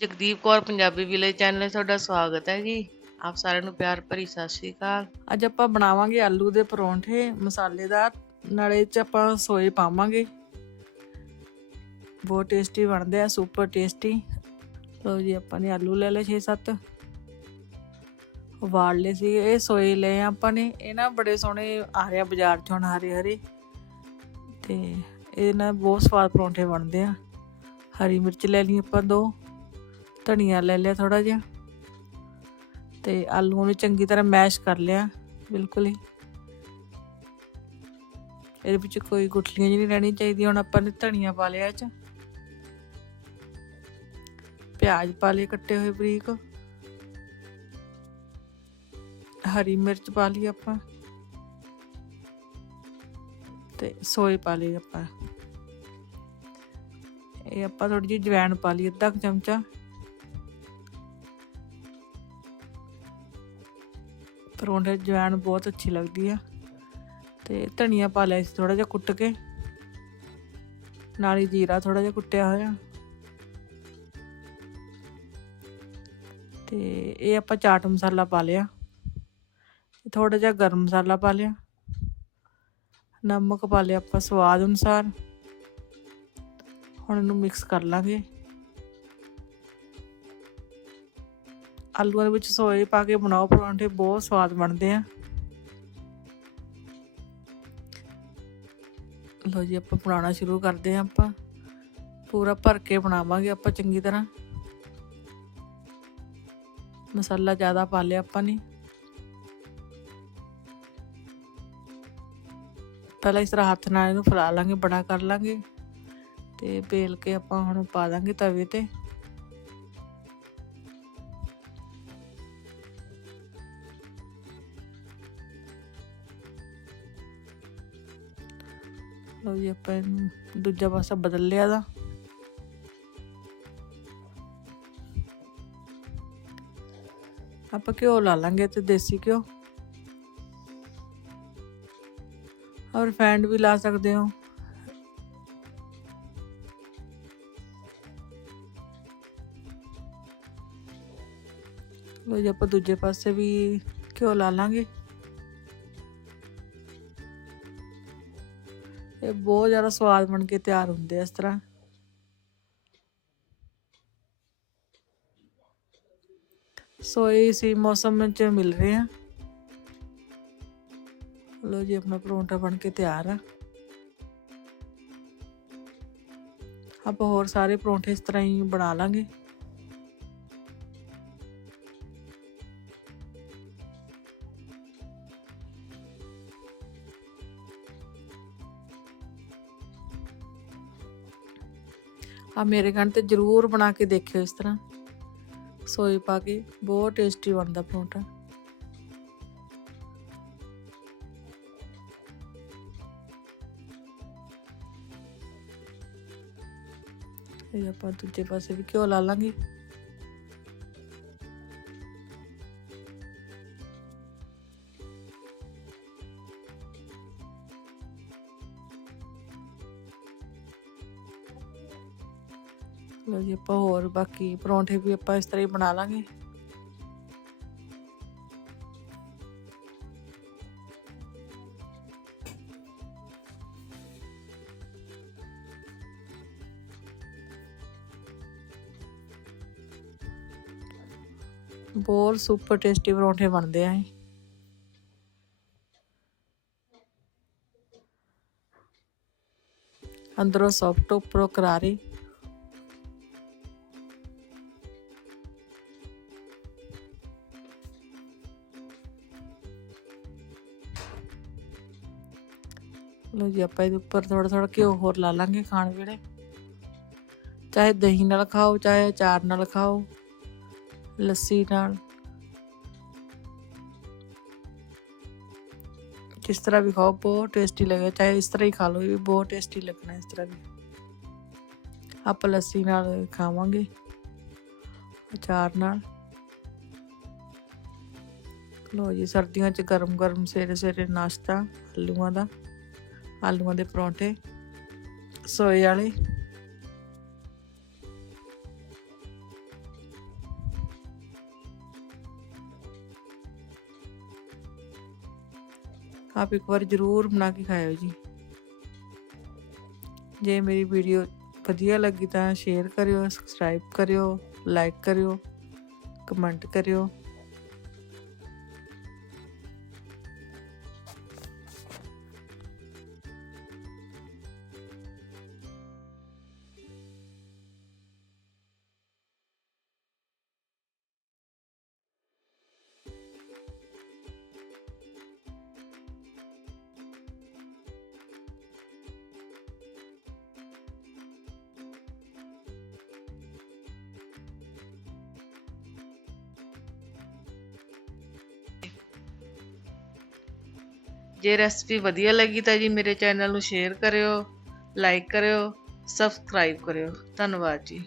ਜਗਦੀਪ ਕੌਰ ਪੰਜਾਬੀ ਵਿਲੇ ਚੈਨਲ 'ਤੇ ਤੁਹਾਡਾ ਸਵਾਗਤ ਹੈ ਜੀ। ਆਪ ਸਾਰਿਆਂ ਨੂੰ ਪਿਆਰ ਭਰੀ ਸਤਿ ਸ਼੍ਰੀ ਅਕਾਲ। ਅੱਜ ਆਪਾਂ ਬਣਾਵਾਂਗੇ ਆਲੂ ਦੇ ਪਰੌਂਠੇ ਮਸਾਲੇਦਾਰ ਨਾਲੇ ਚ ਆਪਾਂ ਸੋਏ ਪਾਵਾਂਗੇ। ਬਹੁਤ ਟੇਸਟੀ ਬਣਦੇ ਆ ਸੁਪਰ ਟੇਸਟੀ ਲੋ ਜੀ, ਆਪਾਂ ਨੇ ਆਲੂ ਲੈ ਲਏ 6-7 ਉਬਾਲ ਲਏ ਸੀ, ਇਹ ਸੋਏ ਲਏ ਆਪਾਂ ਨੇ। ਇਹ ਨਾ ਬੜੇ ਸੋਹਣੇ ਆ ਰਿਹਾ ਬਾਜ਼ਾਰ ਚ ਹੁਣ ਹਰੇ ਹਰੇ ਤੇ ਇਹ ਨਾ ਬਹੁਤ ਸਵਾਦ ਪਰੌਂਠੇ ਬਣਦੇ ਆ। ਹਰੀ ਮਿਰਚ ਲੈ ਲਈ ਆਪਾਂ ਦੋ। ਧਨੀਆ ਲੈ ਲਿਆ ਥੋੜਾ ਜਿਹਾ ਤੇ ਆਲੂਆਂ ਨੂੰ ਚੰਗੀ ਤਰ੍ਹਾਂ ਮੈਸ਼ ਕਰ ਲਿਆ, ਬਿਲਕੁਲ ਹੀ। ਇਹਦੇ ਵਿੱਚ ਕੋਈ ਗੁਠਲੀਆਂ ਜਿਹੀ ਨਹੀਂ ਰਹਿਣੀ ਚਾਹੀਦੀ ਹੁਣ ਆਪਾਂ ਨੇ ਧਨੀਆ ਪਾ ਲਿਆ ਇਹ ਚ। ਪਿਆਜ਼ ਪਾ ਲਏ ਕੱਟੇ ਹੋਏ ਬਰੀਕ। ਹਰੀ ਮਿਰਚ ਪਾ ਲਈ ਆਪਾਂ। ਤੇ ਸੋਏ ਪਾ ਲਈ ਆਪਾਂ। ਇਹ ਆਪਾਂ ਥੋੜੀ ਜਿਹੀ ਜਵੈਣ ਪਾ ਲਈ, ਅੱਧਾ ਕੁ ਚਮਚਾ। ਪਰੌਂਠੇ 'ਚ ਜਵੈਣ ਬਹੁਤ ਅੱਛੀ ਲੱਗਦੀ ਆ। ਤੇ ਧਨੀਆ ਪਾ ਲਿਆ ਸੀ ਥੋੜਾ ਜਿਹਾ ਕੁੱਟ ਕੇ। ਨਾਲ ਹੀ ਜੀਰਾ ਥੋੜਾ ਜਿਹਾ ਕੁੱਟਿਆ ਹੋਇਆ। ਤੇ ਇਹ ਆਪਾਂ ਚਾਟ ਮਸਾਲਾ ਪਾ ਲਿਆ। ਥੋੜਾ ਜਿਹਾ ਗਰਮ ਮਸਾਲਾ ਪਾ ਲਿਆ। ਨਮਕ ਪਾ ਲਿਆ ਆਪਾਂ ਸਵਾਦ ਅਨੁਸਾਰ। ਹੁਣ ਇਹਨੂੰ ਮਿਕਸ ਕਰ ਲਾਂਗੇ। ਆਲੂਆਂ ਦੇ ਵਿੱਚ ਸੋਏ ਪਾ ਕੇ ਬਣਾਓ, ਪਰੌਂਠੇ ਬਹੁਤ ਸਵਾਦ ਬਣਦੇ ਆ। ਲੋ ਜੀ, ਆਪਾਂ ਬਣਾਉਣਾ ਸ਼ੁਰੂ ਕਰਦੇ ਆ ਆਪਾਂ। ਪੂਰਾ ਭਰ ਕੇ ਬਣਾਵਾਂਗੇ ਆਪਾਂ ਚੰਗੀ ਤਰ੍ਹਾਂ। ਮਸਾਲਾ ਜ਼ਿਆਦਾ ਪਾ ਲਿਆ ਆਪਾਂ ਨੇ। ਪਹਿਲਾਂ ਇਸ ਤਰ੍ਹਾਂ ਹੱਥ ਨਾਲ ਇਹਨੂੰ ਫਲਾ ਲਾਂਗੇ, ਬੜਾ ਕਰ ਲਾਂਗੇ। ਤੇ ਬੇਲ ਕੇ ਆਪਾਂ ਹੁਣ ਪਾ ਦਾਂਗੇ ਤਵੇ ਤੇ। ਲਓ ਜੀ, ਆਪਾਂ ਇਹਨੂੰ ਦੂਜਾ ਪਾਸਾ ਬਦਲ ਲਿਆ ਦਾ ਆਪਾਂ ਘਿਓ ਲਾ ਲਾਂਗੇ ਤੇ ਦੇਸੀ ਘਿਓ। ਔਰ ਫੈਂਡ ਵੀ ਲਾ ਸਕਦੇ ਹੋ। ਲੋ ਜੀ, ਆਪਾਂ ਦੂਜੇ ਪਾਸੇ ਵੀ ਘਿਓ ਲਾ ਲਾਂਗੇ। ਇਹ ਬਹੁਤ ਜ਼ਿਆਦਾ ਸਵਾਦ ਬਣ ਕੇ ਤਿਆਰ ਹੁੰਦੇ ਆ ਇਸ ਤਰ੍ਹਾਂ। ਸੋਏ ਇਸੀ ਮੌਸਮ ਵਿੱਚ ਮਿਲ ਰਹੇ ਆ। ਲੋ ਜੀ, ਆਪਣਾ ਪਰੌਂਠਾ ਬਣ ਕੇ ਤਿਆਰ ਆ। ਆਪਾਂ ਹੋਰ ਸਾਰੇ ਪਰੌਂਠੇ ਇਸ ਤਰ੍ਹਾਂ ਹੀ ਬਣਾ ਲਾਂਗੇ। ਆ ਮੇਰੇ ਕਹਿਣ ਤੇ ਜਰੂਰ ਬਣਾ ਕੇ ਦੇਖਿਓ ਇਸ ਤਰ੍ਹਾਂ। ਸੋਈ ਪਾ ਕੇ ਬਹੁਤ ਟੇਸਟੀ ਬਣਦਾ ਪਰੌਂਠਾ। ਇਹ ਆਪਾਂ ਦੂਜੇ ਪਾਸੇ ਵੀ ਘਿਓ ਲਾ ਲਾਂਗੇ। ਲਓ ਜੀ, ਆਪਾਂ ਹੋਰ ਬਾਕੀ ਪਰੌਂਠੇ ਵੀ ਆਪਾਂ ਇਸ ਤਰ੍ਹਾਂ ਹੀ ਬਣਾ ਲਾਂਗੇ। ਬਹੁਤ ਸੁਪਰ ਟੇਸਟੀ ਪਰੌਂਠੇ ਬਣਦੇ ਆ ਇਹ। ਅੰਦਰੋਂ ਸੌਫਟ ਉੱਪਰੋਂ ਕਰਾਰੇ। ਲੋ ਜੀ, ਆਪਾਂ ਇਹਦੇ ਉੱਪਰ ਥੋੜਾ ਥੋੜਾ ਘਿਓ ਹੋਰ ਲਾ ਲਾਂਗੇ ਖਾਣ ਵੇਲੇ। ਚਾਹੇ ਦਹੀਂ ਨਾਲ ਖਾਓ, ਚਾਹੇ ਅਚਾਰ ਨਾਲ ਖਾਓ, ਲੱਸੀ ਨਾਲ। ਜਿਸ ਤਰ੍ਹਾਂ ਵੀ ਖਾਓ, ਬਹੁਤ ਟੇਸਟੀ ਲੱਗੇ ਚਾਹੇ ਇਸ ਤਰ੍ਹਾਂ ਹੀ ਖਾ ਲਓ, ਇਹ ਵੀ ਬਹੁਤ ਟੇਸਟੀ ਲੱਗਣਾ ਇਸ ਤਰ੍ਹਾਂ ਵੀ। ਆਪਾਂ ਲੱਸੀ ਨਾਲ ਖਾਵਾਂਗੇ, ਅਚਾਰ ਨਾਲ। ਲੋ ਜੀ, ਸਰਦੀਆਂ 'ਚ ਗਰਮ ਗਰਮ ਸਵੇਰੇ ਸਵੇਰੇ ਨਾਸ਼ਤਾ, ਆਲੂਆਂ ਦਾ। ਆਲੂਆਂ ਦੇ ਪਰੌਂਠੇ, ਸੋਏ ਵਾਲੇ। ਆਪ ਇੱਕ ਵਾਰ ਜ਼ਰੂਰ ਬਣਾ ਕੇ ਖਾਇਓ ਜੀ। ਜੇ ਮੇਰੀ ਵੀਡੀਓ ਵਧੀਆ ਲੱਗੀ ਤਾਂ ਸ਼ੇਅਰ ਕਰਿਓ ਸਬਸਕ੍ਰਾਈਬ ਕਰਿਓ ਲਾਈਕ ਕਰਿਓ ਕਮੈਂਟ ਕਰਿਓ। ਜੇ ਰੈਸਪੀ ਵਧੀਆ ਲੱਗੀ ਤਾਂ ਜੀ ਮੇਰੇ ਚੈਨਲ ਨੂੰ ਸ਼ੇਅਰ ਕਰਿਓ ਲਾਈਕ ਕਰਿਓ ਸਬਸਕ੍ਰਾਈਬ ਕਰਿਓ। ਧੰਨਵਾਦ ਜੀ।